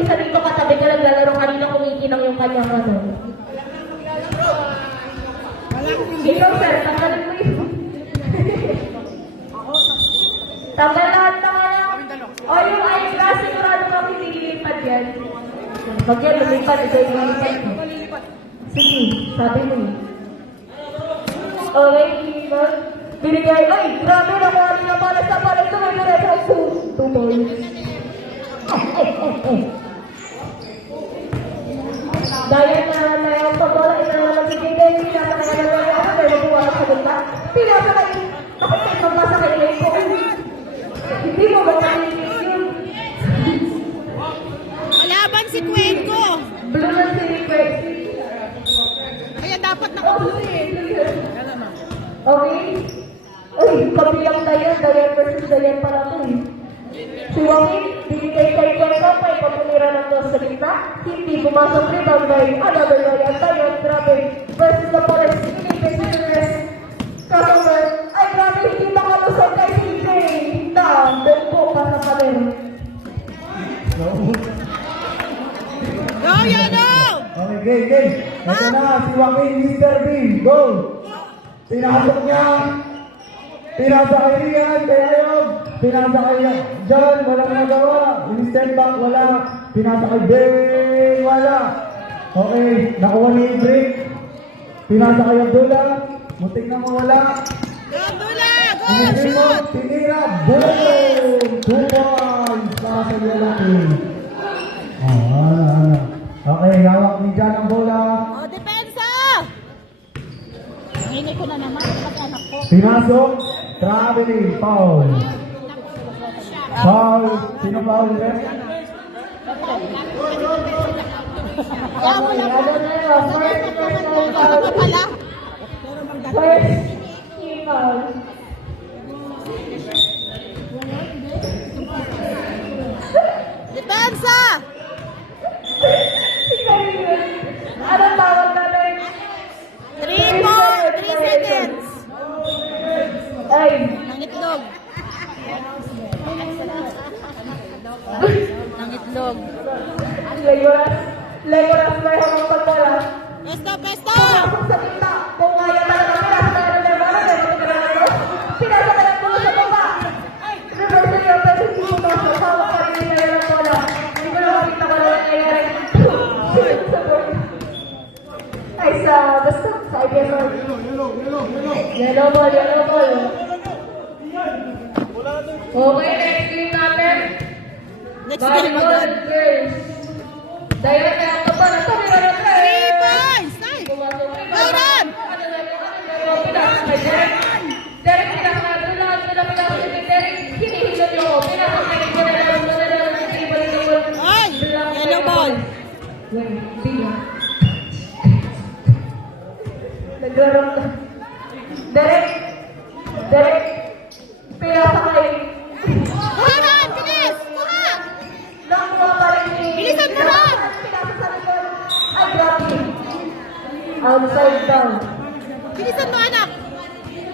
isa dito katabi ka naglalaro kanina kumikinang yung kanyang ano. Ikaw sir, tanggalin mo yun. Tanggal lahat na kanya. O yung ice glass, sigurado ka pinilipad yan. Pag yan, lumipad, ito yung lumipad. Sige, sabi mo yun. Okay, Kevin. Binigay, ay, grabe na kung ano na pala sa pala ito, may diretso. Tutoy. Dahil na yung pagbola, ito na naman si Kevin, pinasa na naman ako, pero buwan sa ganda. Pinasa kayo, bakit kayo magbasa kayo ko? Hindi mo ba nakikinig yun? Malaban si Cuenco. Blue na si Cuenco. Kaya dapat nakablue eh. Okay? Uy, kabilang Dayan versus Dayan pala ito eh. Si Joaquin, binigay kay Cuenco, may papunira ng dos sa gitna. Hindi pumasok rebound by another Dayan, grabe. Versus the Forest, Philippines Juniors. Crossover, ay grabe, hindi nakalusog kay CJ. Doon po ka sa paler. Go, Yano! Okay, game. Ito na, si Joaquin, Mr. Bean. Go! Pinasok niya. Pinasa kay Rian, kay Ayog. Pinasa kay John, walang nagawa. Instant back, wala. Pinasa kay Ben, wala. Okay, nakuha ni Ibrik. Pinasa kay Abdullah. Muntik na mawala. Go, Abdullah! Go, Inisin mo, shoot! tinira. Boom! 2 points para sa Joaquin. Okay, hawak ni Jan ang bola. O, depensa! Hini ko na naman, mag-anak ko. Pinasok, traveling, foul. Foul, sino foul ulit? Kaya mo na po. Ano ka pala? First, foul. Depensa! Anong tawag natin? 3 seconds. Ay, Nang itlog. Nang itlog. Legolas na yung pagkala. Pesto, pesto! Sa gitna, kung kaya talaga pinasa tayo ng Legolas, pinasa tayo ng bola sa baba. Reverse niyo, pero hindi mo na hawak ka rin niya ng bola. Hindi ko na makita ko lang nangyayari. Ay, basta, sa IPSR. Yellow ball. Okay, next game natin. Next game Volleyball agad. girls. Dahil na ito pa, ito meron na 3 points! Ay! Go, Ron! Derek, pinakadulan, Derek, hinihilo niyo ko. Pinakadulan ko na lang, Ay! Yellow ball! Hindi na. Naglaro ka. Derek, pinakakay. Kuha, Ron! Bilis! Kuha! Nakuha pa rin ni... Bilisan mo, Ron! Pinakasalikod. Ay, grabe. Outside down. Bilisan mo, anak!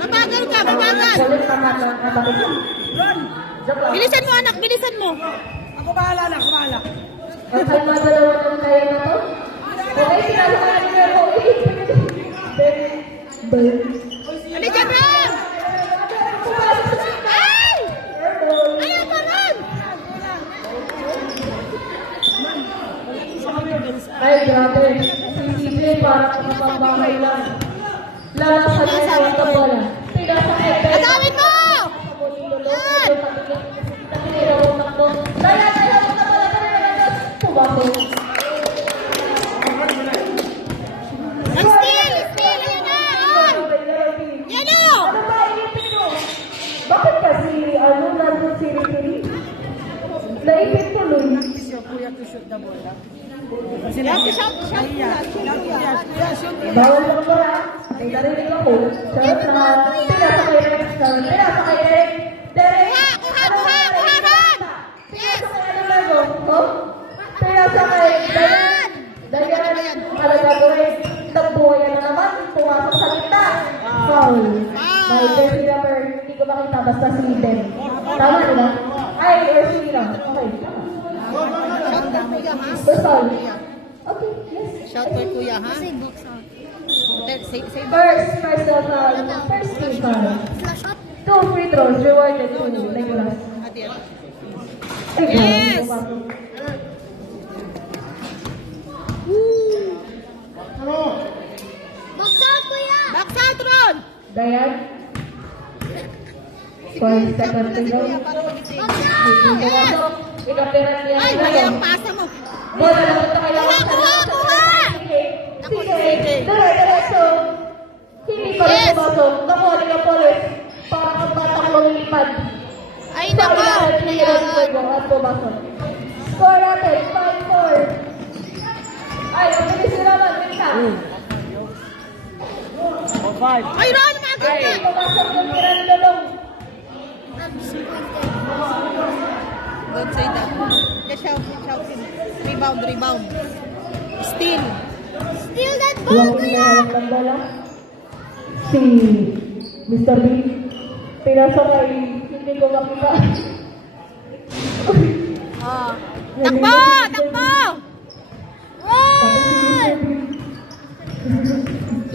Mabagal ka, mabagal! Galit naman ang kapatid. Joke lang. Bilisan mo, anak! Bilisan mo! Ako bahala na, ako bahala. Ang magalawa ng kaya na to? Okay, pinakakay ni Mero. Ano dyan, Ron? Ay! Ayaw pa, Ron! Ay, grabe. Si CJ parang pambahay lang. Lalasan niya sa ito bola. Pinakakay. Agawin mo! Mag-steal! Steal! Ayan na! Ron! Yan o! Bakit kasi nandun si Rikiri? Naipit tuloy. Bawal lang pala. May narinig ako. Sarap na pinasakay Rex. Pinasakay Rex. Derek! Kuha, Ron! Yes! Pinasakay Dayan. Dayan. Alaga ko rin. Nagbuhayan na naman. Pumasok sa gitna. Foul. May jersey number. Hindi ko makita. Basta si Den. Tama nila? Ay, or si Rina. Okay. kuya, ha? Basta. Kuya. Okay, yes. Shout kay kuya, ha? Say First personal foul. First team foul. Two free throws rewarded to Nicholas. Ate, Yes! back out, Ron! Dayan. 5 seconds to go. Ikapiran niya. Ay, mali ang pasa mo. Bola lang ito kailangan. Ako si Sige, CJ. diretso. Hindi pa rin pumasok. Nakuha niya Polis. Para kang batang lumilipad. Ay, nako. At pumasok. Score natin, 5-4. Ay, mabilis sila lang. Minta. Ay, Ron, maganda. Ay, pumasok yung Kiran Lulong. Don't say that. Just shout. Rebound. Steal that Walking na hawak ng bola. Si Mr. B. Pinasok ay hindi ko makita. Oh. Takbo!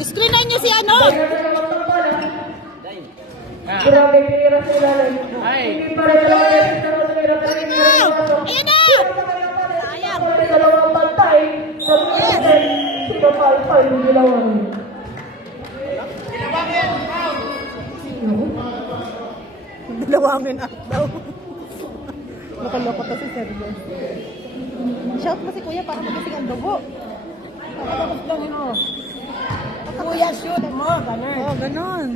Screenan niyo si ano? Grabe, pinira sa ilalim. Hindi pa rin talaga yung Mr. Rodriguez. Ayan na! Sayang. May dalawang bantay. Sino pa yung ginawan? Dalawangin up daw. Nakaloko to si Sergio. Shout mo si kuya para magising ang dugo. Nakatapos lang yun, oh. Kuya, shoot mo. Ganun. Oh, ganun.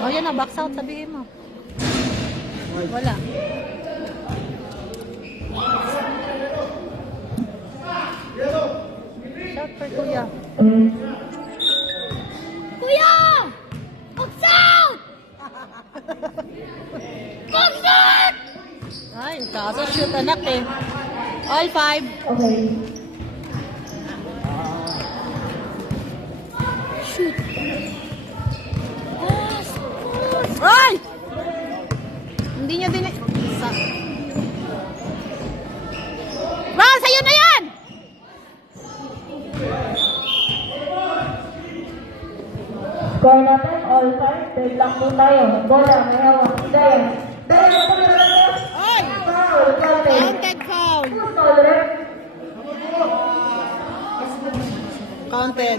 Oh, yan na. Box out, sabihin mo. Wala. Shout for kuya. Kuya! Box out! Box out! Ay, kaso shoot anak eh. All 5. Okay. Shoot. Ay! Hindi niya din... Ron, sa'yo na yan! Score natin, all 5. Trade lang po tayo. Bola, may hawak. Dayan. Dayan, tumira na tayo. Ay! Foul, counted. Counted foul. Foul, ref. Counted.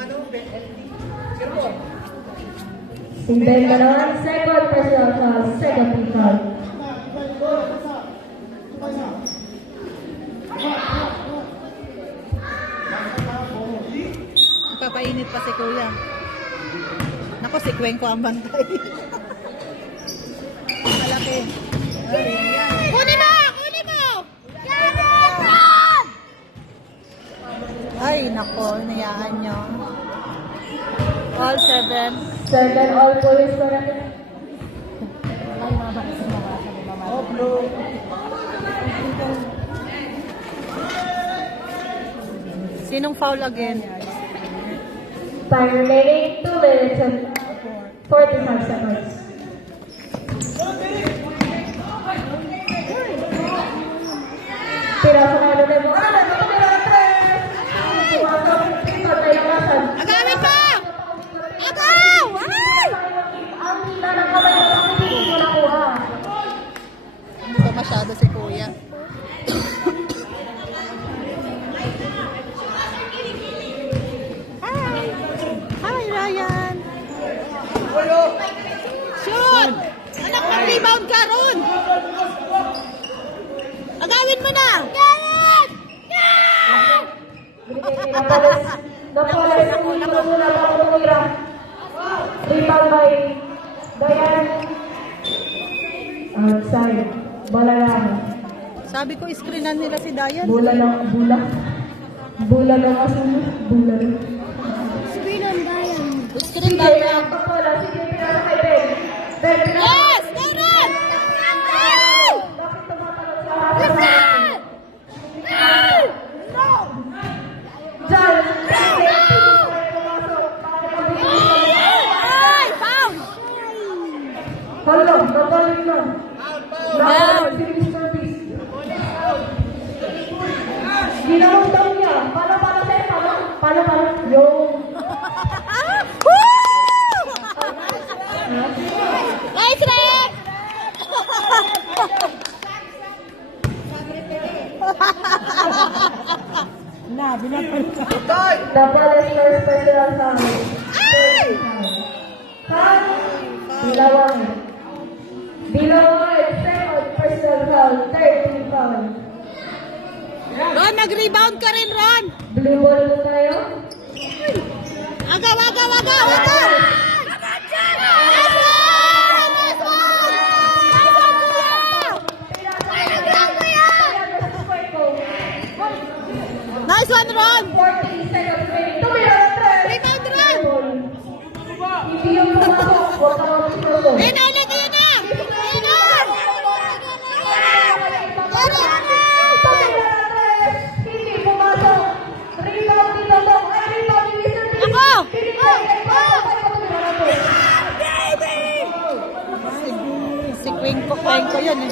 Sinday ka naman. Second personal foul. Second team foul. Papainit pa si kuya. Nako, si Kwenko ang bantay. Malaki. Kunin mo! Ay, nako, inayaan nyo. All 7. Second, all police ko natin. Sinong foul again? Time remaining 2 minutes and 45 seconds. Tira sa kanan na mo. Ano na? Tumira na 3! Patay na kasan. Agawin mo! Agaw! Ay! Ang hila ng kamay ng hindi ko nakuha. Hindi pa masyado si kuya. Hi, Ryan! Shoot! Anak, mag-rebound ka ron! Agawin mo na! Napalas. Ulo muna bago tumira. Rebound by Dayan. Outside. Bala lang. Sabi ko, screenan nila si Dayan. Bula lang. Bula lang aso. Bula lang. Screen Sige, Dayan. ang papola. Sige, pinasa kay Ben. Ben, pinasa. Yes! Dayan! Bakit tumatalon sa Diyan! Ay! Foul! Hala, nabalik na. Foul! Nabalik si Mr. Beast. Na, binapal ka. The ball is first personal foul. Foul. Bilawan. Bilawan. Second personal foul. Third team foul. Ron, mag-rebound ka rin, Ron. Blue ball po tayo. Agaw, agaw, agaw, agaw. Nice one, Ron. 40 seconds remaining. Tumira na Rebound, Ron. Hindi yung pumasok. Huwag ka mag-pumasok. Ayun na, ulit, ayun na. Ayun na. Hindi pumasok. Rebound dito to. Ay, rebound ni Mr. P. Ako. Si Kwengko yan eh.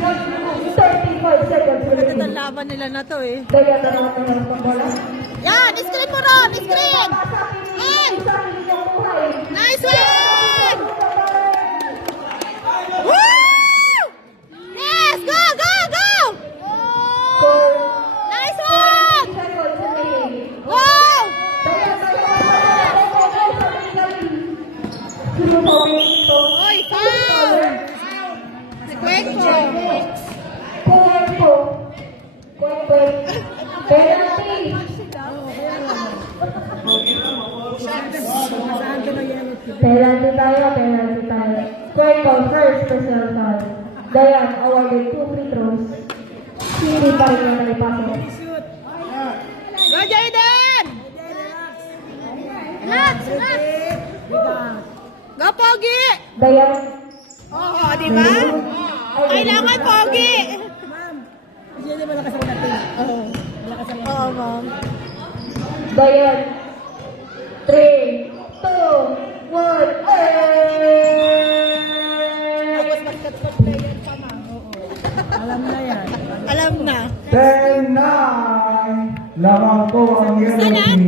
35 seconds Ito remaining. laban nila na to eh. Kaya na naman ang bola. Yan, screen mo, Ron. Screen. Yan. Nice one. Woo! Yes, go, go, go. Nice one. Go. Oy, foul. Si Kwengko. Penalty. Penalty tayo. Kweko, first personal foul. Dayan, awarded 2 free throws. Hindi pa rin na naipasok. Go, Jaden. Relax, relax. Go, Pogi. Dayan. Oo, di ba? Kailangan Pogi. Hindi naman malakas ang natin. Oo. Malakas ang Oo, ma'am. Dayan. 3, 2, 1, alam na yan. Alam na. 10-9. Lamang po ang yellow team.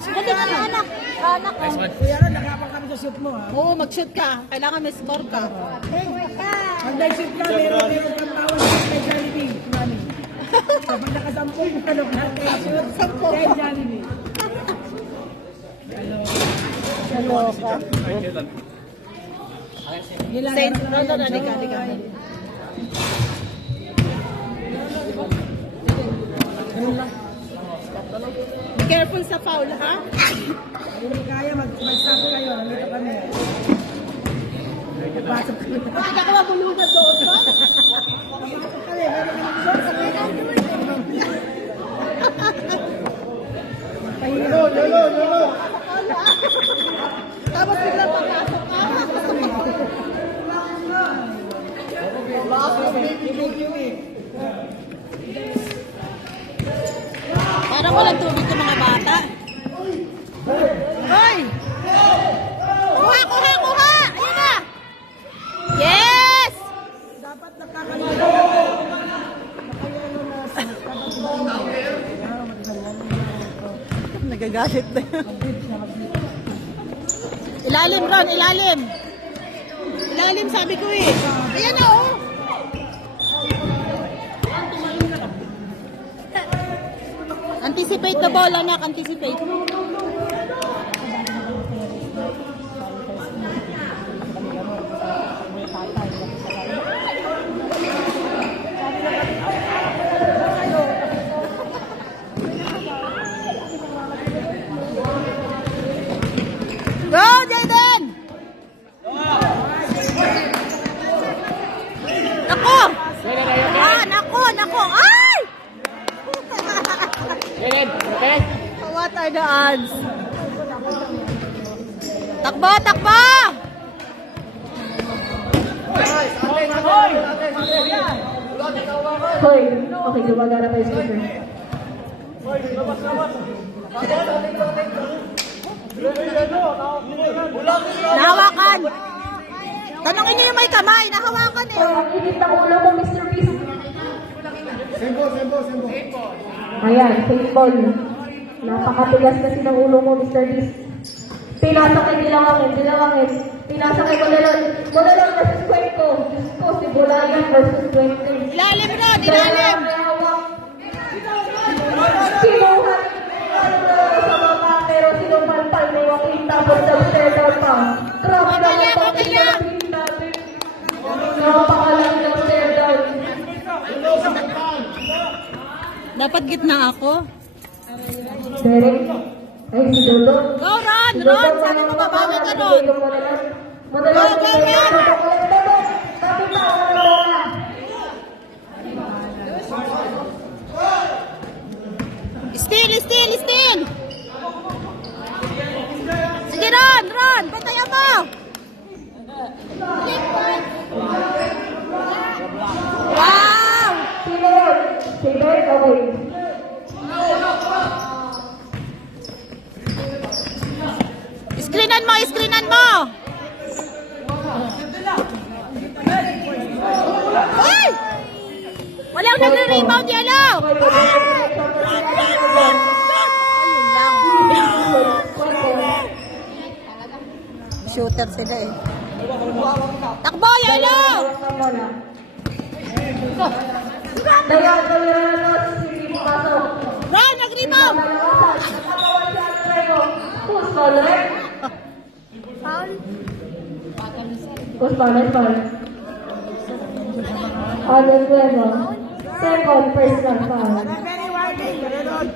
Dali na, anak. Anak ko. Kuya Ron, nakapang kami sa shoot mo ha. Oo, mag-shoot ka. Kailangan may score ka. Pag nag-shoot ka, meron kang bawal sa kay Jollibee. Mami. Kapag nakasampol, ano ka kay shoot? Kay Jollibee. Naloka. Saint, Rodo, halika. Careful sa foul, ha? Hindi kaya, mag-stop kayo. Nandito kami. Pasok kami. Bakit ako mabulugan doon, ha? Pasok kami. Meron kami Tapos biglang papasok ka. Parang walang tubig ng mga bata. Hoy! Kuha! Ayun na! Yes! dapat nakakalimutan. Nagagalit na yun. Ilalim, Ron, ilalim. Ilalim, sabi ko eh. Ayan na, oh. Anticipate the ball, anak. Anticipate. Go, Jaden! Nako! Nako! Ay! What are the odds? Takbo! Hoy, okay, gumagana pa yung speaker. Nahawakan! Tanongin niyo yung may kamay, nahawakan eh. Ang init ng ulo mo, Mr. Beast. Sembo. Ayan, football. Napakatigas kasi ng ulo mo, Mr. Beast. Pinasa kay Dilawangin. Pinasa kay Monelon. Monelon versus Cuenco. Diyos ko, si Bulayan versus Cuenco. Ilalim Ron, ilalim! Sinuhan sa mga pero sinupalpal ni Joaquin tapos downstairs down pa. Grabe naman Okay bakit lang. natin. Napakalang downstairs down. Dapat gitna ako. Derek. Ay, si Dodo. Go Ron, Ron! Sabi mo babawi ka Ron. Go, Go, Ron! Steal, steal, steal! Sige Ron, Ron! Bantayan mo! Wow! Si Derek, okay. Screenan mo, screenan mo! Ay! Walang nagre-rebound yellow! Ayun lang. Shooter sila eh. Takbo, yellow! Daya, hindi pasok. Ron, nag-rebound! Who's taller? Who's taller? Other level. Second, personal foul. Very wide. Ganon.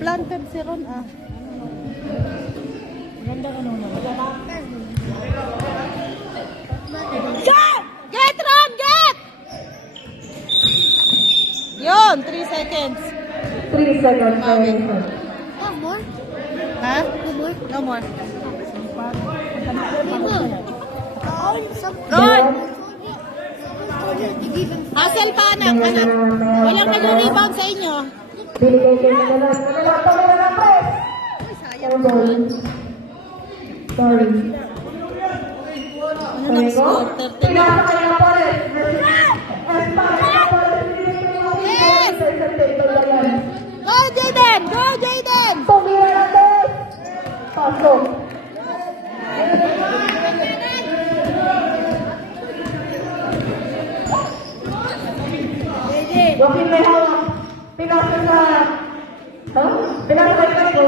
Planted si Ron ah. Get, Ron, get! Yun, 3 seconds. 3 seconds, violation. Ha? No more. Ron! Hustle pa anak. Walang nag-rebound sa inyo. Binigay kayo na lang. Nalakta mo na lang, press! Sorry. Ano nang score? 13. Pinasa kayo na Pares. Espada na Pares. Yes! Go, Jaden! Go, Jaden! Tumira na Pares. Pasok. Joaquin may hawak. Pinasa sa... Ha? Pinasa kay Kago.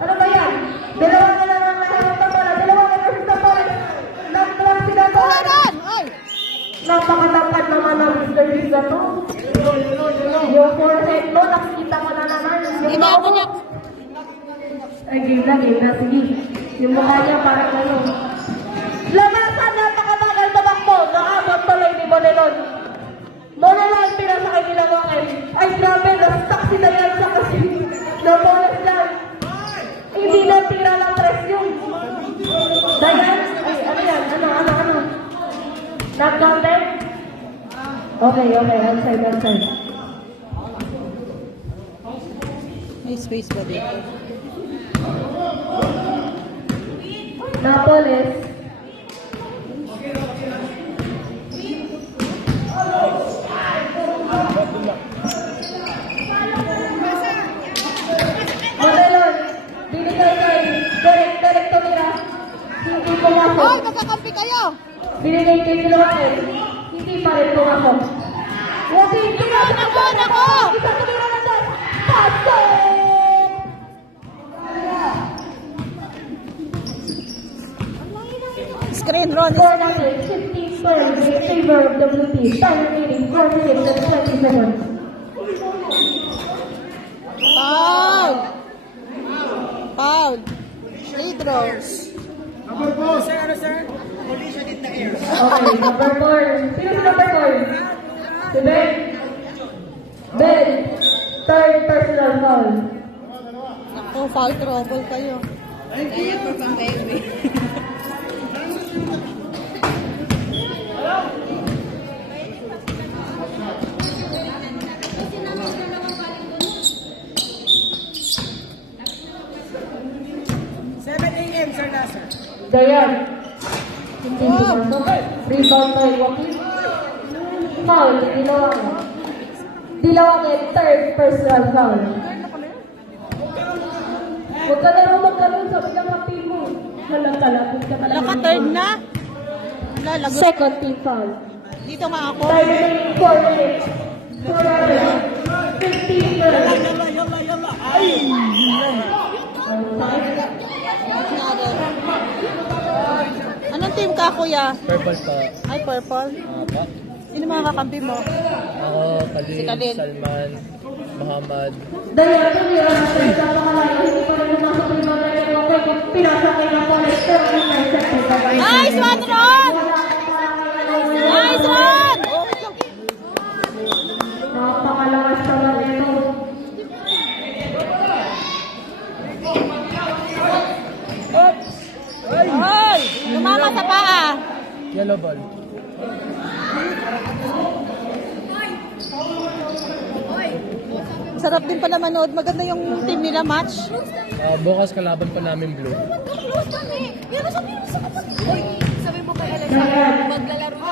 Ano ba yan? Dalawa na lang ang nahawak na pala. Dalawa na versus na Pares. Nag-drop sila Go, Pares. Ron! Ay! Napakatangkad naman ng Mr. Riz na to. Yung forehead mo, nakikita ko na naman. Yung Hindi ako niya. Ay, game na. Sige. Yung mukha niya parang ano. Lamasan, napakatagal tumakbo. Naabot tuloy ni Monelon. Monelon, pinasakay nila Joaquin. Ay, grabe, na-stuck si Dayan sa kasi. Napolas lang. Hindi na tira ng press yun. Dayan, ay, ano yan? Ano? Knockdown time? Okay. Outside. May space ba dito? Napoles. Monelon, binigay kay Derek tumira. Hindi pumasok. Hoy, magkakampi kayo! Binigay kay Joaquin. Hindi pa rin pumasok. Joaquin, pinasok Nako! Isa tumira na doon. Pasok! Screen, Ron. Score natin, 15 points in favor of the blue team. Time remaining 4 minutes and 20 seconds. Foul! Foul! Free throws. Okay, number 4. Sino si number 4? Si Ben. Ben. Third personal foul. Ako, foul trouble kayo. Kaya pa pang baby. Dayan. Hindi pumasok. Rebound by Joaquin. Foul, Dilawangan, third personal foul. Huwag ka laro magkaroon, sabi ng kapi mo. Walang kalapit ka talaga. Laka third na. Wala, lagot. Second team foul. Dito nga ako. Time remaining 4 minutes. 15 minutes. Anong team ka, kuya? Purple pa. Ay, purple. Pa. Sino mga kakampi mo? Ako, Khalil, Si Khalil. Salman, Muhammad. Dahil tumira na sa isang pangalayo, hindi pa rin lumasok yung mga ganyan mo kay pinasakay ng college pero may set po ba? Nice one, Ron! Nice one! Napakalakas naman ito. Ay! Tumama sa paa. Yellow ball. Sarap din pala manood. Maganda yung team nila match. Bukas kalaban pa namin blue.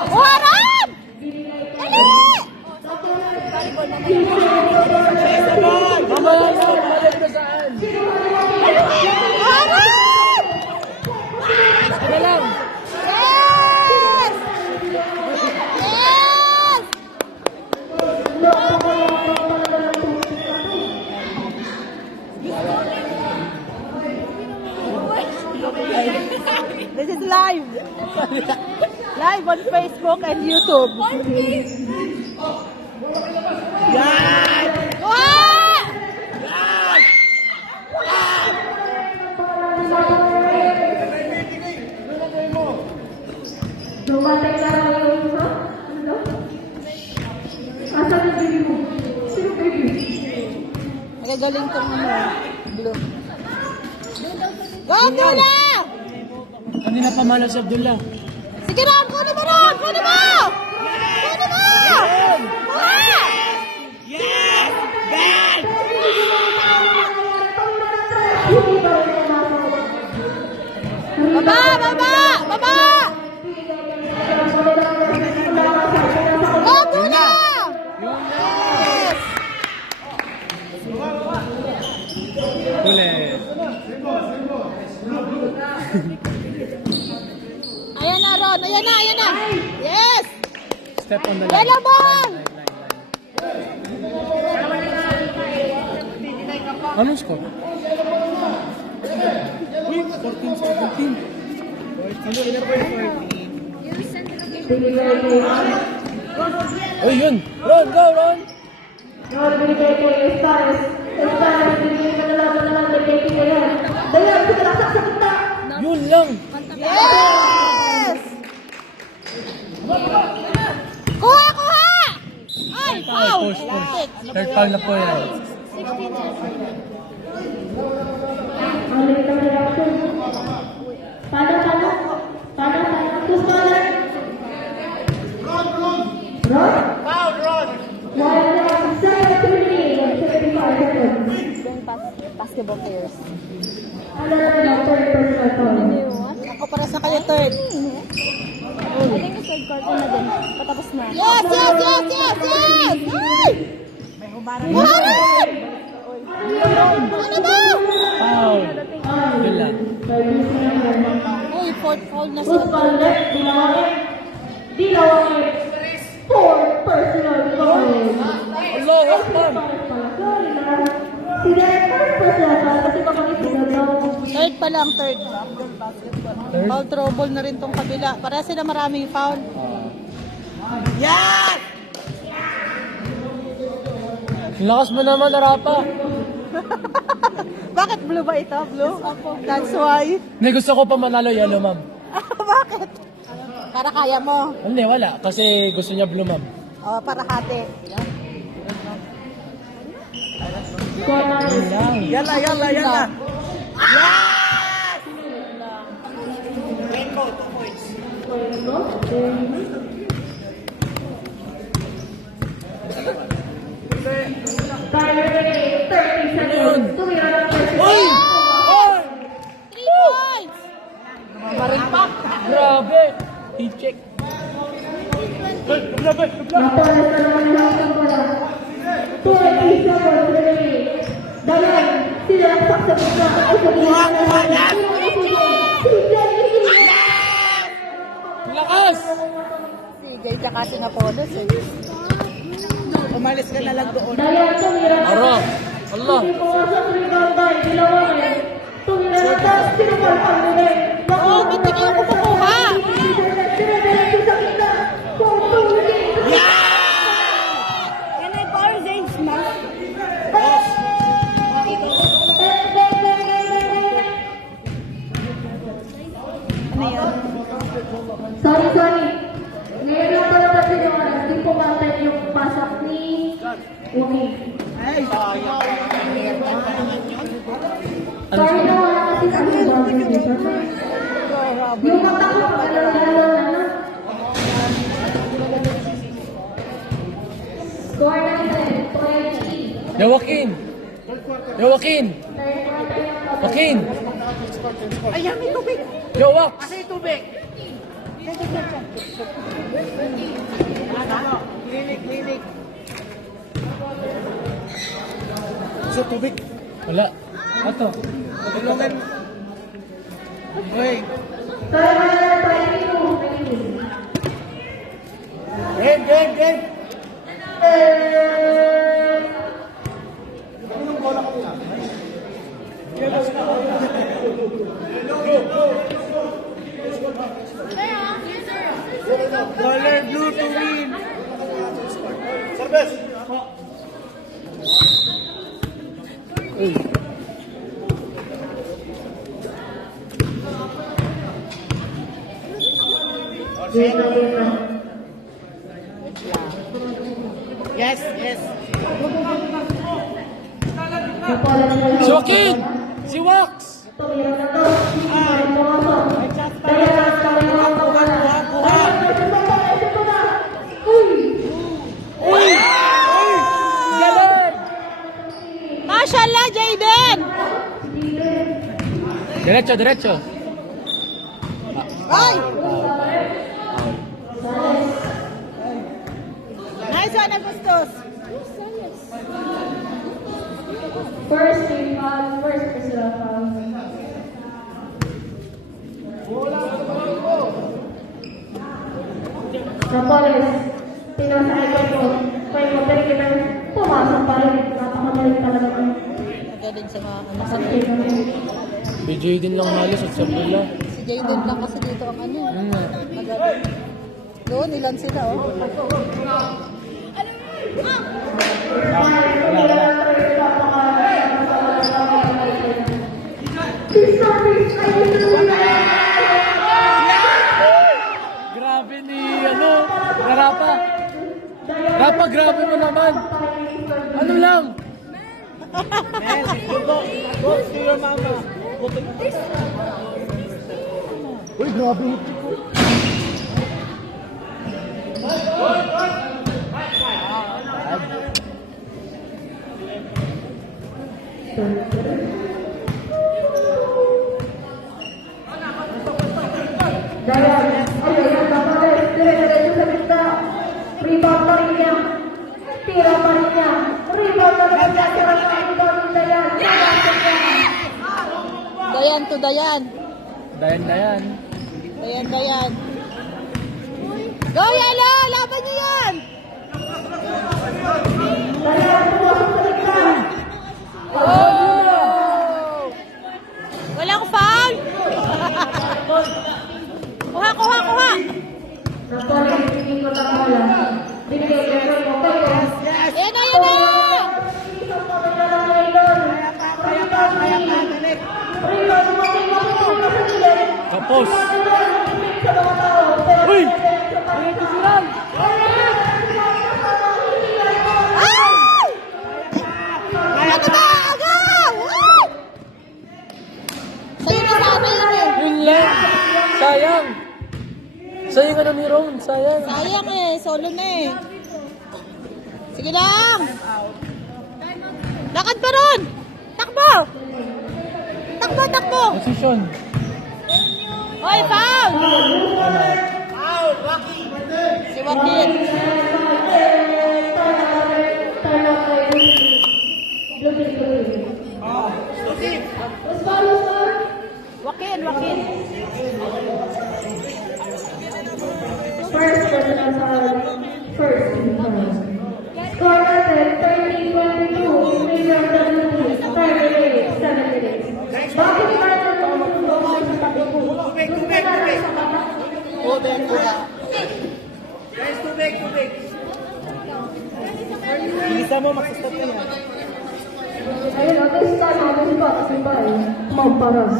Oh, Aram! Dali! Mamaya na, balik na saan? Aram! Ano lang? Yes! Yes! This is live. Live on Facebook and YouTube. Wah! Dumatay na yung ha? Ano? Asan yung baby mo? Sino baby? Nagagaling tong ano, blue. Go, Abdullah! Kanina pa malas si Abdullah. Sige Ron, kunin mo Ron! Kunin mo! Kunin mo! Wah! Baba! Baba! Baba! Oh, Abdullah! Yes! Ulit. Ayan na, Ron. Ayan na, ayan na. Yes! Step on the line. Yellow ball! Anong score? Uy, 14-17. Ano, ina po yung 14? Uy, yun! Ron, go, Ron! Ron, binigay kay Estares. Estares, binigay ka na lang kay Becky ngayon. Dahil, pinalaksak sa kita. Yun lang! Yes! Kuha, kuha! Ay, foul! Push, push. Third foul na po yan. Ano yung reaction? Paano? Who's caller? Ron? Foul, Ron! While second remaining and 75 seconds. Basketball players. Ano naman yung third personal foul? Ako pares na kayo third. Yes, yes, yes, yes, yes! Ay! Kuhanan! Ano ba? Foul! Yun lang. Uy, fourth foul na Who's siya. caller? Dilawangin. Fourth personal foul. Allah, Akbar! Si Derek third personal foul kasi baka isunod daw. Third pa lang, third. Foul trouble na rin tong kabila. Para sila maraming foul. Yes! Lakas mo naman, Arapa. Bakit blue ba ito? Blue? That's why. Hindi, gusto ko pa manalo yellow, ma'am. Bakit? Para kaya mo. Hindi, wala. Kasi gusto niya blue, ma'am. O, para hati. Yala, yala, yala. Time remaining 30 seconds. Tumira ng first. 3 points! Grabe! I-check. Grabe! Napolas na naman yung isang bola. 20 seconds remaining. Dalan, sinalaksak sa gitna. Ay, sa gitna. Jay tsaka si Napolos eh. Umalis ka na lang doon. Dayan, tumira na. Ara! Allah! Hindi ko nga sa rebound dahil dilawan eh. Tumira na taas, pinapalpang nila eh. Oo, ba't hindi ko kukuha? Dire-diretso sa kita. Kung tumuli. Yan ay power range na. Ano yan? Sorry. Ngayon lang pala kasi yung hindi po matay yung pasok ni Umi. Ay, Sorry na wala kasi kami yung yung mata ko pagkalaw na na. Score natin, 20. Yo, Joaquin! Yo, Joaquin! Joaquin! Ayan, may tubig. Yo, Wax! klinik. Sa tubig. Wala. Ato. Tulungan. Uy, Sorry na 22. Game! color blue to win. Yes. Si Joaquin! Si Wax! Tumira na to. Daya na Uy! Galing! Mashallah, Jayden! Diretso. Ay! Nice one, Agustos. First team foul, first personal foul. Napoles, pinasakay ko. Kaya mo pero kita pumasok pa rin. Napakagaling talaga ng Magaling sa mga ano. sakit namin. BJ din lang halos at Sabrina. Si Jayden lang kasi dito ang ano. Magaling. Doon, ilan sila oh. Grabe ni, Rapa. Rapa, grabe mo naman. Ano lang? Go to your mama. Uy, grabe. Dayan, ayun, Napoles, dire-diretso sa gitna. Rebound pa rin niya. Tira pa rin niya. Rebound na naman niya. Tira pa rin rebound ni Dayan. Dayan to Dayan. Dayan. Dayan. Go, Yelo! Laban niyo yan! Dayan, pumasok sa gitna. Oh! Walang foul! Kuha! Napoles, hindi ko lang wala. Binigay ka rin mo. Ayan na! Isang pagod na lang ngayon. Rebound ni. Rebound mo. Tapos. Sa mga tao. Uy! Ay! Ano ba? Agaw! Ay! Sa'yo na sana yun eh. Yun lang. Sayang ano ni Ron. Sayang. Sayang eh. Solo na eh. Sige lang. Lakad pa ron. Takbo. Position. Hoy, foul! Si Joaquin. Joaquin. First personal foul. Score natin, 30-22. Winner WP, 38-78. Bakit tayo natulog sa tabi ko? Doon ka na lang sa mata. Bisa mo, magsastop ka yan. Ayun, at this time, namin ba kasi ba eh, mamparas.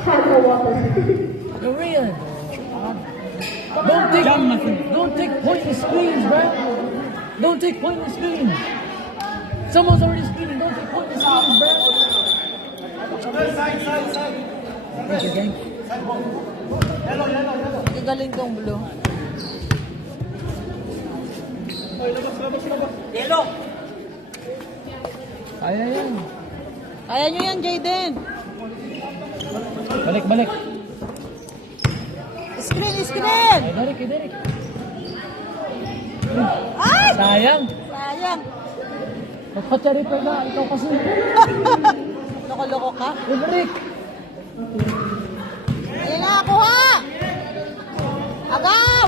Halo water. Korean. Don't take pointless screens, bro. Don't take pointless screens. Someone's already screaming. Don't take pointless screens, bro. Thank you, gang. Gagaling kong blue. Kaya yan. Kaya nyo yan, Jayden. Balik. Screen! Ay, Derek. Ay! Sayang. Sayang. Magpatsari pa na. Ikaw kasi. Loko-loko ka. Derek. Ayun na, kuha! Agaw!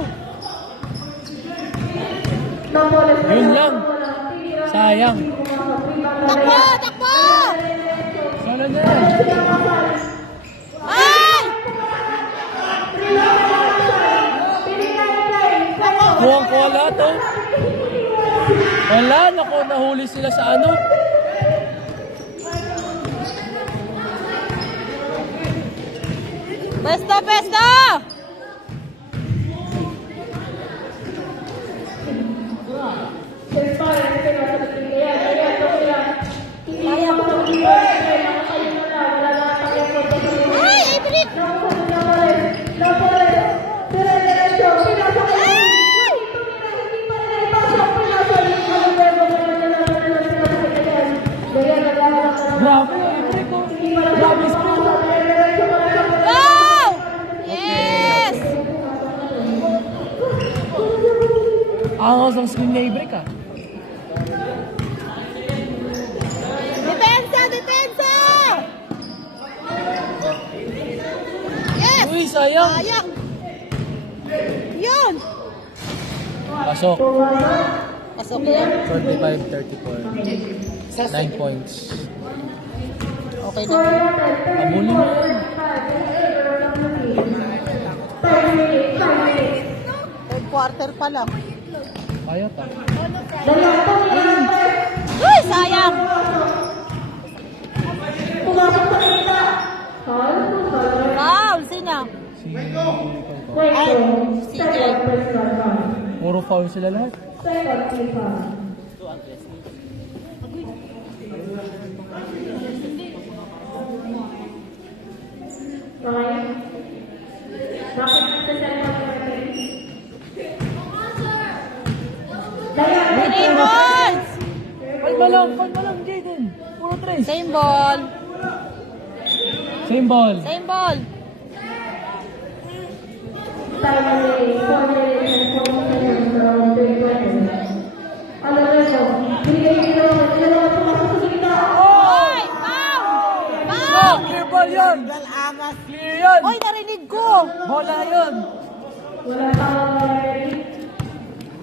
Yun lang. Sayang. Takbo! Sana na yan. Ay! Kuwang-kuwa lahat, oh. Wala, naku, nahuli sila sa ano. Pesta! Ay, Ibrit! Grabe, Derek, oh. Grabe, screen. Go! Yes! Angas ang screen niya, Ibrik, ah. Depensa! Yes! Uy, sayang. Sayang! Yun! Pasok. Pasok yan. 45-34. 9 points. Okay na. Abulin mo yan. Third quarter pa lang. Kaya ta. Uy, sayang! Foul! Sino? CJ. Puro foul sila lahat. Three balls! Kalma lang, Jayden. Puro trace. Same ball. Same ball. Same ball. Oy! Foul! Foul! Clear ball yun. Clear yun. Oy, narinig ko! Bola yun.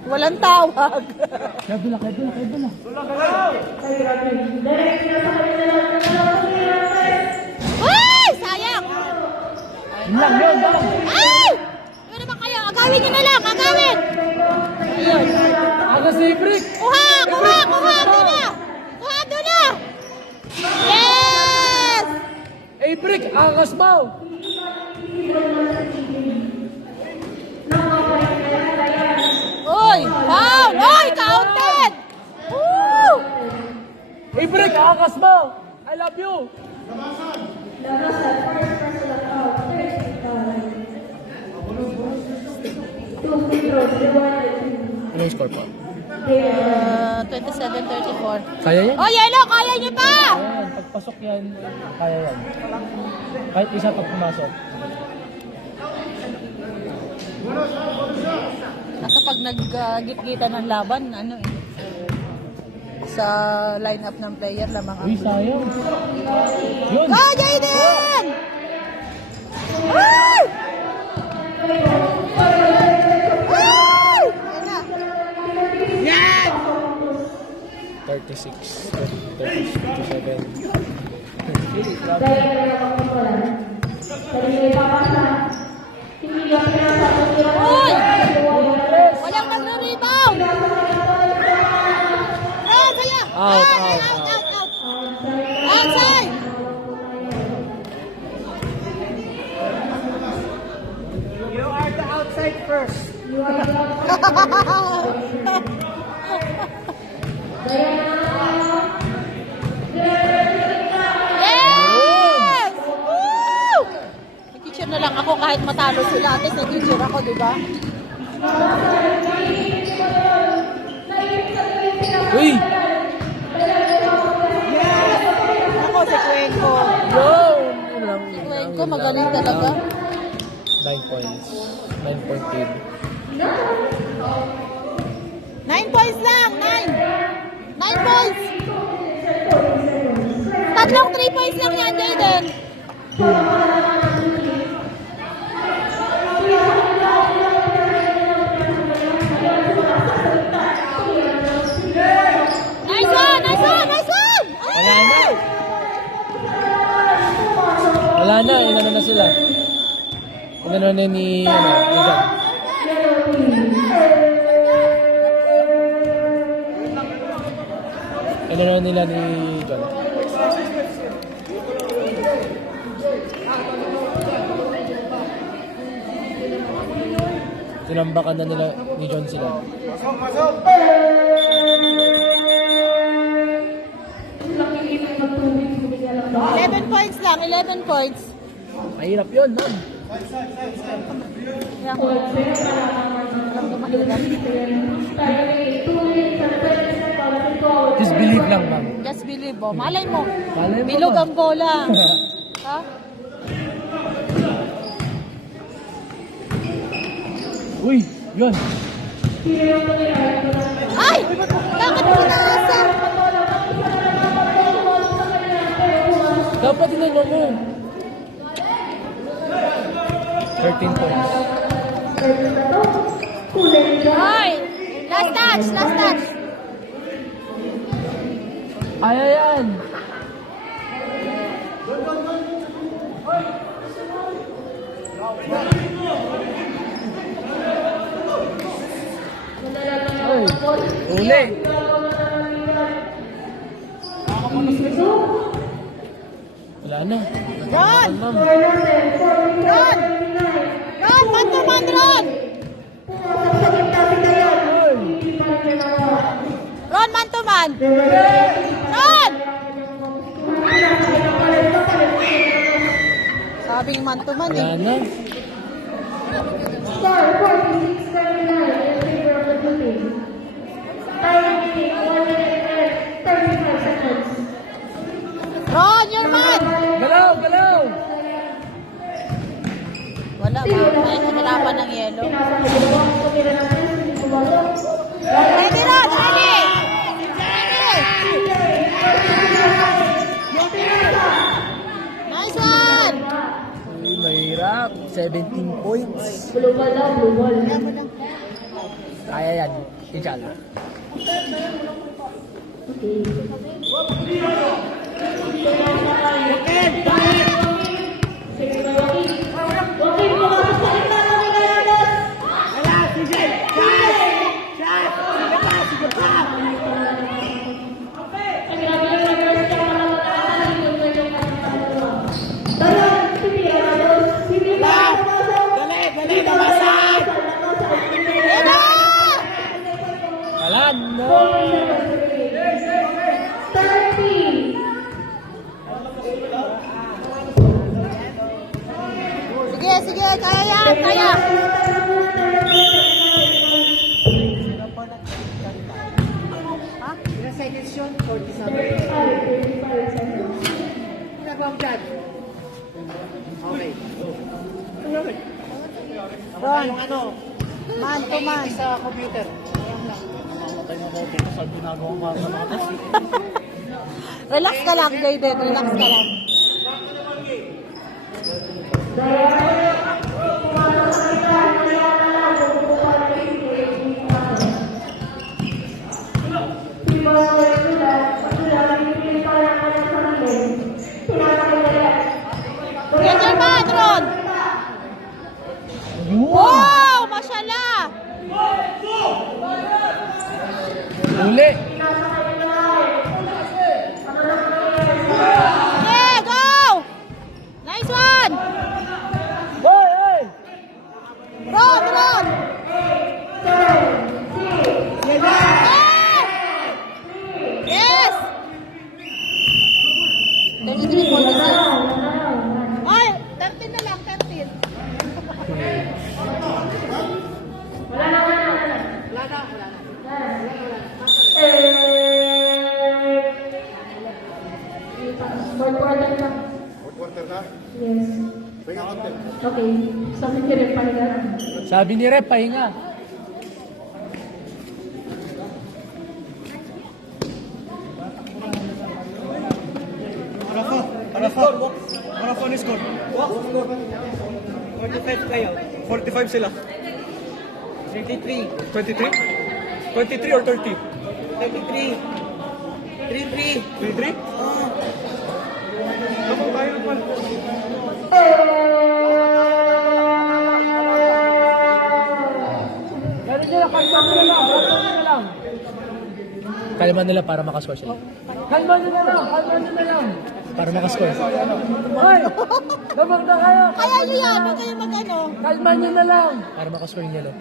Walang tawag. Kaya bola. Uy! Sayang! Yun lang. Ay! Ano naman kayo? Agawin nyo na lang! Agawin! Ayun. Aga si Ibrik. Kuha! Doon na! Kuha doon na! Yes! Ibrik, angas mo. Uy! Foul! Uy! Counted! Woo! Ibrik, angas mo. I love you. Ano yung score po? 27-34. Kaya yan? Oh, yellow! Kaya niyo pa! Ayan, pagpasok yan, kaya yan. Kahit isa pag pumasok. Nasa pag nag-git-gita ng laban, ano eh. Sa lineup ng player, lamang ang... Uy, sayang. Yun. Go, Jayden! Ay! Ay! Yan na. 36, 37. Dahil na lang ako pala. Dahil may papasa. Hindi niya pinasabot niya. Uy! Walang nagre-rebound! Ah, saya! Out, Ah, out, out! Outside! You are the outside first. Yes! Woo! Nag-cheer na lang ako kahit matalo sila. At least nag-cheer ako, di ba? Uy! Ako, si Cuenco. Yo! Si Cuenco, magaling talaga. 9 points. 9.8. 9 points lang! 9! 9 points! Tatlong 3 points lang yan, Jaden. Nice one! Nice one! Nice one! Wala na. Wala na, inano na sila. Inano na ni, ni John. Inano na nila ni John. Tinambakan na nila ni John sila. 11 points lang, 11 points. Mahirap yun, ma'am. Kaya ko, alam ko mahirap. Just believe lang, ma'am. Just believe mo. Malay mo. Malay mo, Bilog ma'am. ang bola. Ha? Uy, yun. Ay! Bakit mo naasa? Dapat tinanong mo. 13 points. Ay! Last touch! Last touch! Ay, ayan. Ay, uli. Wala na. Ron! Ma'am. Ron! Ron! Man to man, Ron! Ron, man to man! Ron! Sabing man to man Wala eh. na. Star 46 in favor of the Philippines. Time remaining 1 minute and 35 seconds. Ron, your man! Galaw, galaw. Wala ba? May hirapan ng yelo. Pinapakilawang tumira ng Philippines. Pumasok. Ready, Ron! Ready! Nice one! Uy, mahirap. 17 points. Blue ball daw, blue ball. Kaya yan. Inshallah. Okay, pumasok sa gitna ng Minaradas. Wala, sige! Shot! Sige pa! Sige pa! Ang grabe yung Minaradas kaya pala matatahan yung Dayan, si Minaradas. Si Minaradas. Dali! Dali! Nabasag! Eda! Wala na. 30. Sige, sige, kaya yan, kaya. Ilang seconds yun? 47. 35 seconds. Ginagawa mo dyan? Okay. Ron, Yung ano? man to man. Sa computer. Relax ka lang, Jaden. Relax ka lang. Si Bawal Uli. Okay, go! Nice one! Hoy, hoy! Run, run! Yes! 33-46. Ay, 13 na lang, 13. Fourth quarter na. Yes. Okay. Sabi ko rin pahinga. Sabi ni Rep, pahinga. Marathon score. 45 kayo. 45 sila. 33. 23? 23 or 30? 33. 33. 33? Oo. Kapag tayo naman. Gano'n nila, kalma nila lang. Kalma nila lang. Kalma nila para makascore sila. Kalma nila lang. Kalma nila lang. Para makascore. Hoy! Damag na kayo! Kaya nyo yan, huwag kayo mag-ano. Kalma nyo na lang! Para makascore yung yellow.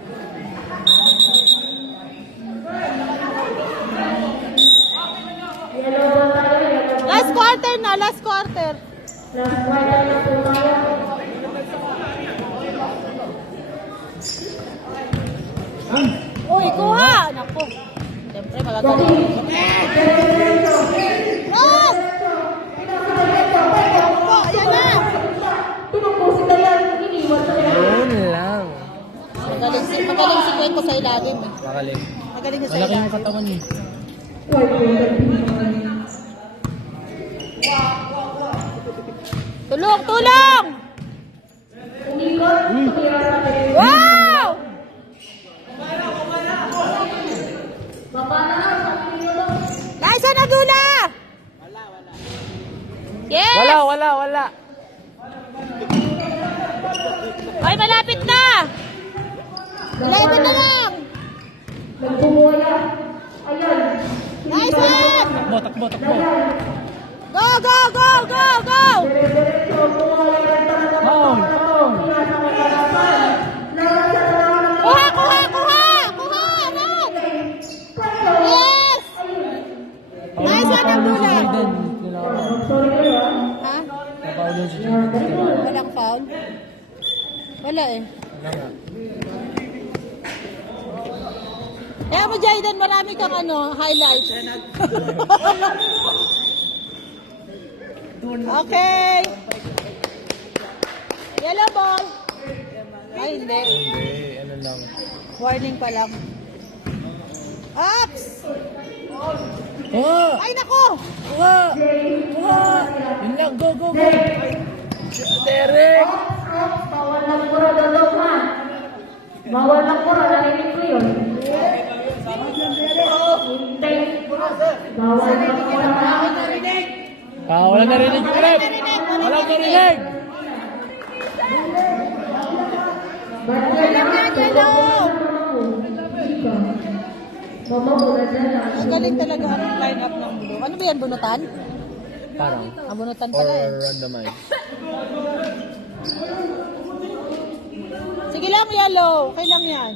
Last quarter na, last quarter. Last quarter na po tayo. Uy, kuha! Naku. Siyempre, magagaling. Oh! Opo, yan na. Pinupusin na yan. Iniwan na yan. Yun lang. Magaling si Kwento sa ilalim. Eh. Makaling. Magaling siya sa Malaki yung ilalim. katawan niya. Tulong, tulong! Wow! Nice na Dula! Yes! Wala. Ay, malapit na! 11 na lang! Nagpumuya. Ayan. Nice one! Takbo. Go, go, go, go, go! Diretso. Pumuya yan talaga. Foul. Kuha, kuha, kuha! Kuha, run! Yes! Nice one, Abdullah! Jaden. Sorry kayo ah. Ha? Napaulo si Jaden. Walang foul? Wala eh. Wala nga. Kaya mo, Jayden, marami kang highlights. Okay. Yellow ball. Ay, hindi. Hindi, ano lang. Warning pa lang. Ups! Oh! Ay, nako! Yun lang, go! Derek! Bawal lang pura dalaw ha. Bawal lang pura. Narinig ko yun. Hintay. Bawal lang pura. Walang narinig yung rep! Walang narinig! Ang galing talaga ang line-up ng blue. Ano ba yan, bunutan? Parang. Ang bunutan pala eh. Or randomized. Sige lang, yellow. Okay lang yan.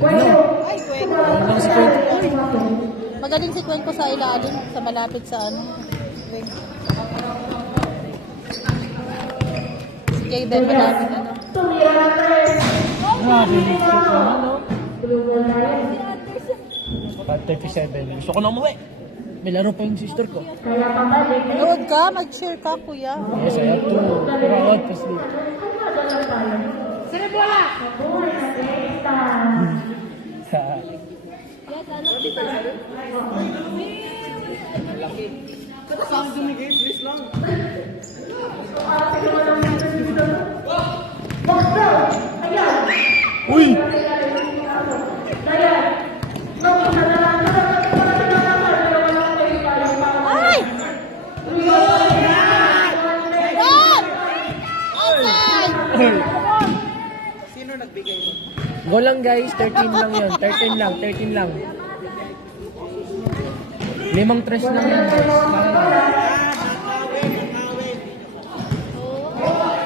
Ay, kwento. Ano lang si Kwento? Magaling si Kwento sa ilalim, sa malapit sa ring. Si Jayden, malapit Grabe, gusto ko ano? 5:37. Gusto ko na umuwi. May laro pa yung sister ko. Load ka, mag-share ka, kuya. Yes, I have to. Pero out pa sleep. Uy! Ay! Run! Outside! Goal lang guys, 13 lang yun. 13 lang, 13 lang. 5 tres lang yun guys.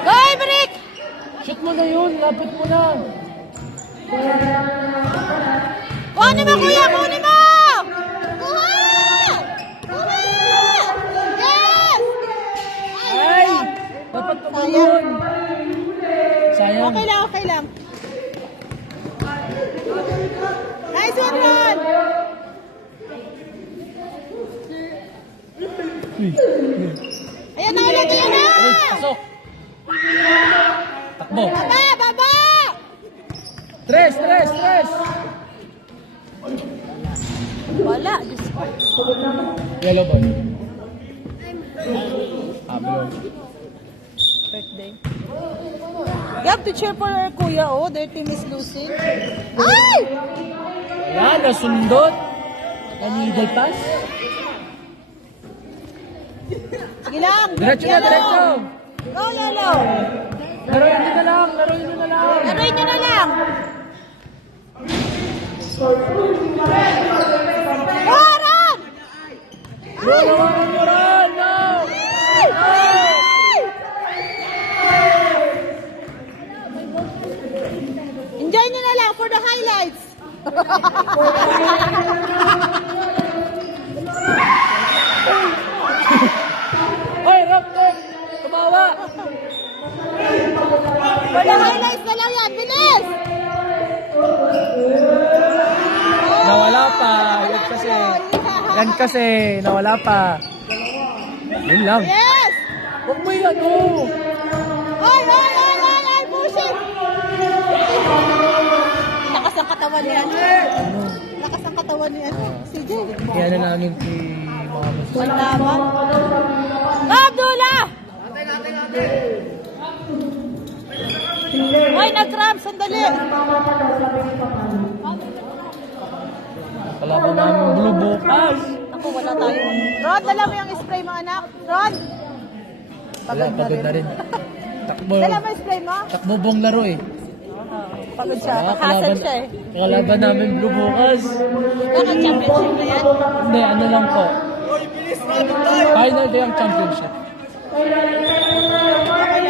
Hoy, break! Shoot mo na yun, lapit mo na. Kunin mo, kuya! Kunin mo! Kuha! Kuha! Yes! Ay! Dapat tumalon. Sayang. Okay lang, okay lang. Nice one, Ron! Ayan na ulit, ayan na! Uy, pasok. Takbo. Baba, baba! Tres, tres, tres. Wala, Diyos ko. Yellow ball. Blue. Birthday. You have to cheer for our kuya, oh. Their team is losing. Ay! Ayan, nasundot. Needle pass. Sige lang. Diretso na, Yellow. diretso. Go, yellow. Laruin nyo na lang, laruin nyo na lang. Laruin nyo na lang. Oh, Ron! Run, run, run, no! Enjoy nyo na lang for the highlights. Hoy, Raptor! Tumawa! For the highlights na lang yan. Bilis! Nawala pa. Yan kasi, nawala pa. Yun lang. Yes! Huwag mo yung ano. Ay, ay, ay, ay, ay, push it! Lakas ang katawan niya. Lakas ang katawan niya. CJ. Kaya na namin kay Mama. Malaman. Abdullah! Ay, nag-grab. Sandali. Kalaban namin blue bukas. Ako, wala tayo. Rod, dala mo yung spray mo, anak. Rod! Wala, pagod na rin. Takbo. Dala mo yung spray mo? Takbo buong laro eh. Pagod siya. Ah, Kakasal siya eh. Kalaban namin blue bukas. Bakit championship na yan? Hindi, ano lang po. Final day ang championship. Okay lang yan.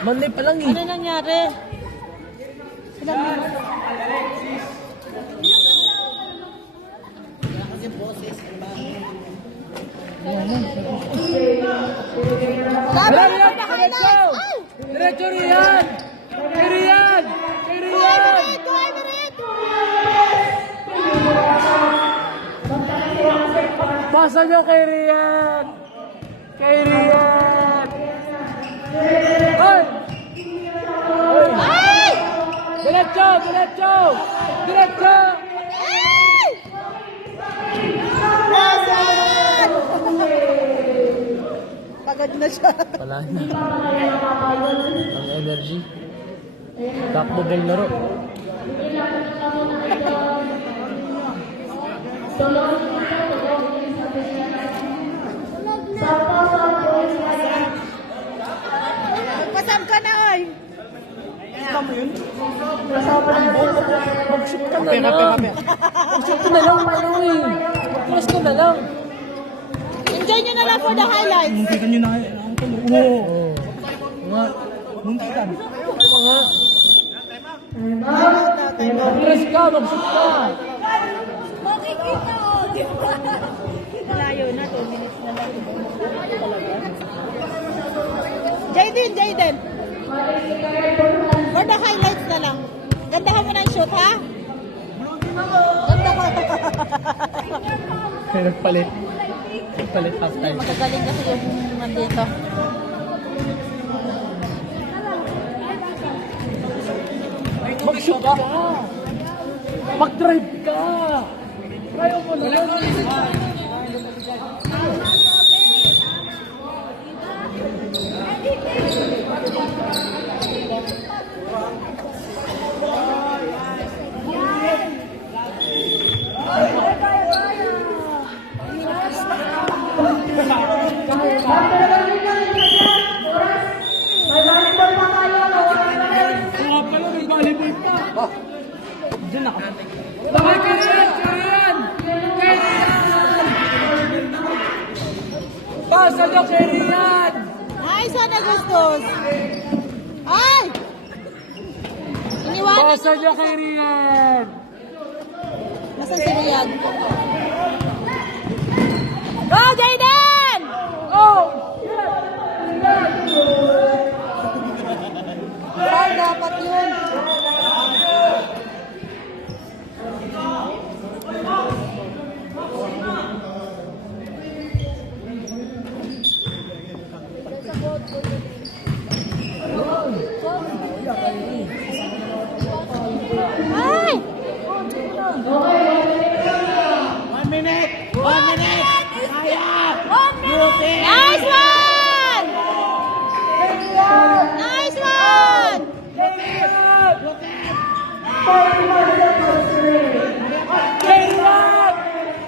Monday pa lang eh. Ano nangyari? Ilang minutes? Laban Rian! na for the Diretso! highlights! Ay! Diretso Rian! Kay Rian! Kay Go Rian! Everett! Go Everett! Pasa nyo kay Rian! Kay Rian! Hoy! Hoy! Ay! Diretso! Diretso! Diretso! Ay! Nasaan? Pagod na siya. Wala na. Ang energy. Takbo bang laro. Pasam ka na, oy. Mag-shoot ka na lang. Mag-shoot ka na lang, ano eh. Mag-cross ka na lang. Enjoy nyo na lang for the highlights. Muntikan nyo na ang tulo. Oo. Oo. Nga. Muntikan. Ano nga? Mag-press ka, mag-shoot ka. Makikita o, di ba? Malayo na, 2 minutes na lang. Jayden, Jayden. For the highlights na lang. Gandahan mo na yung shoot, ha? Ganda ka. Nagpalit. Nagpalit half time. Magagaling kasi yung nandito. Mag-shoot ka. Mag-drive ka. Ayaw mo na. Bakit Kerian? Pasa niyo Kerian! Ay, San Agustus! Ay! Iniwanan Pasa niyo Kerian! Nasaan si Riyad? Go, Jayden! Oh! Ay, dapat yun. Ay! 1 minute! 1 minute! Kaya! Nice one! Nice one! 41 seconds remaining.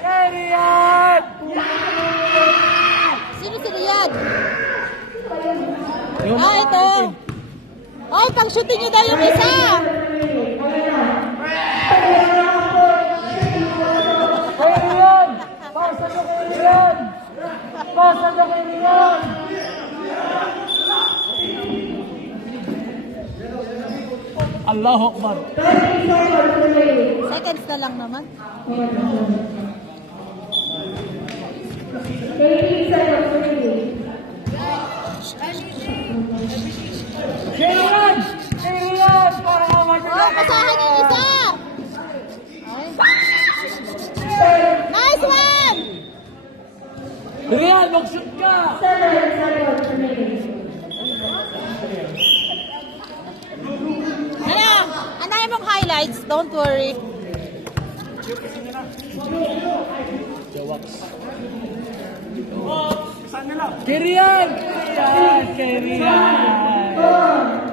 Kerian! Sino si Riyad? Ah, ito. Ay, pang-shooting niyo daw yung isa. Kerian! Pasa niyo Kerian! Pasa niyo Kerian! Allahu Akbar. 30 seconds remaining. Seconds na lang naman. 18 seconds remaining. Kerian! Kerian! Para naman niyo Oh, basahan yung isa. Nice one! Rian, mag-shoot ka! 7 seconds remaining. Ano mong highlights? Don't worry. Kerian! Kerian! Kerian!